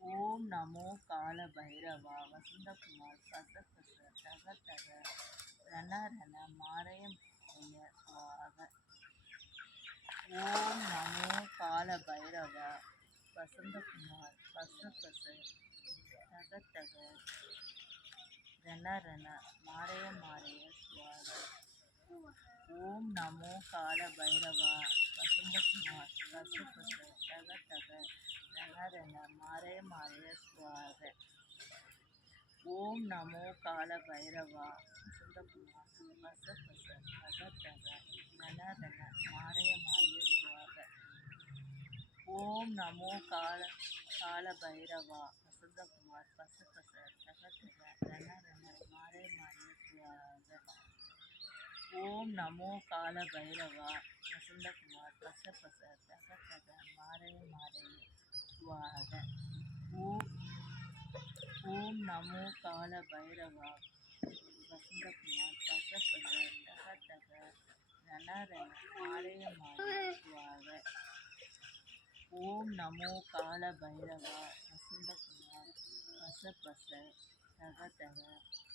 ஓம் நமோ கால பைரவா வசந்தகுமார் பச பச தக தக ரண ரண மாரயம் சுவாக. ஓம் நமோ கால பைரவா வசந்தகுமார் பச பச தக தக ரண ரண மாரய மாரய சுவாக. ஓம் நமோ கால பைரவா வசந்தகுமார் பச பச தக தக ரண ரண மாரய சுவாக ஓம் நமோ கால பைரவா வசந்தகுமார் பச பச தக தக மாரய மாரய சுவாக ஓம் நமோ கால கால பைரவா வசந்தகுமார் பச பச தக தக மாரய மாரய சுவாக ஓம் நமோ கால பைரவா வசந்தகுமார் பச பச தக தக மாரய மாரய சுவாக. ஓம் ஓம் நமோ கால பைரவா வசந்தகுமார் பச பச தக தக சுவாக. ஓம் நமோ கால பைரவா வசந்தகுமார் பச பச தக தக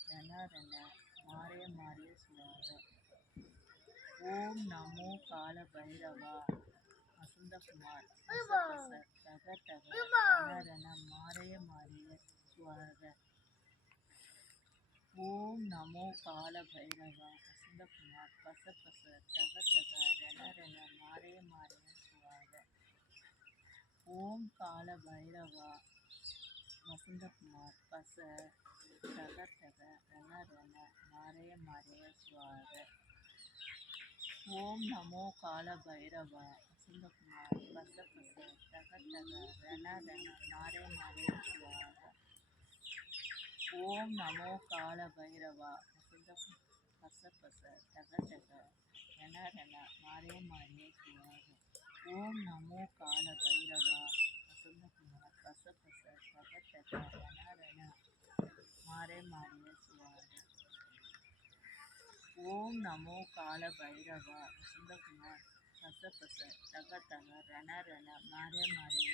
ரண ரண மாரய சுவாக. ஓம் நமோ கால பைரவா வசந்தகுமார் பச பச தக தக ரண ரண சுவாக ஓம் நமோ கால பைரவா வசந்தகுமார் பச பச தக தக ரண ரண மாறைய மாறிய சுவாக ஓம் கால பைரவா வசந்தகுமார் பச தக தக ரண ரண மாறைய மாரய சுவாக ஓம் நமோ கால பைரவா வசந்தகுமார் பச பச தக தக ரண ரண மாரய மாரய ஓம் நமோ கால பைரவா வசந்தகுமார் பச பச தக தக ரண ரண மாரய மாரய சுவாக ஓம் நமோ கால பைரவா வசந்தகுமார் பச பச தக தக ரண ரண மாரய மாரய சுவாக ஓம் நமோ கால பைரவா சுந்தகுமார் பச பச தக தக ரண ரண மர மறைய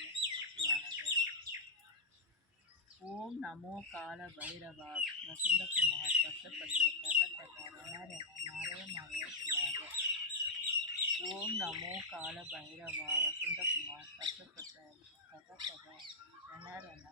ஓம் நமோ கால பைரவா வசந்தகுமார் பச பச தக தக ரண ரண மாரய மாரய ஓம் நமோ கால பைரவா வசந்தகுமார் பச பச தக தக ரண ரண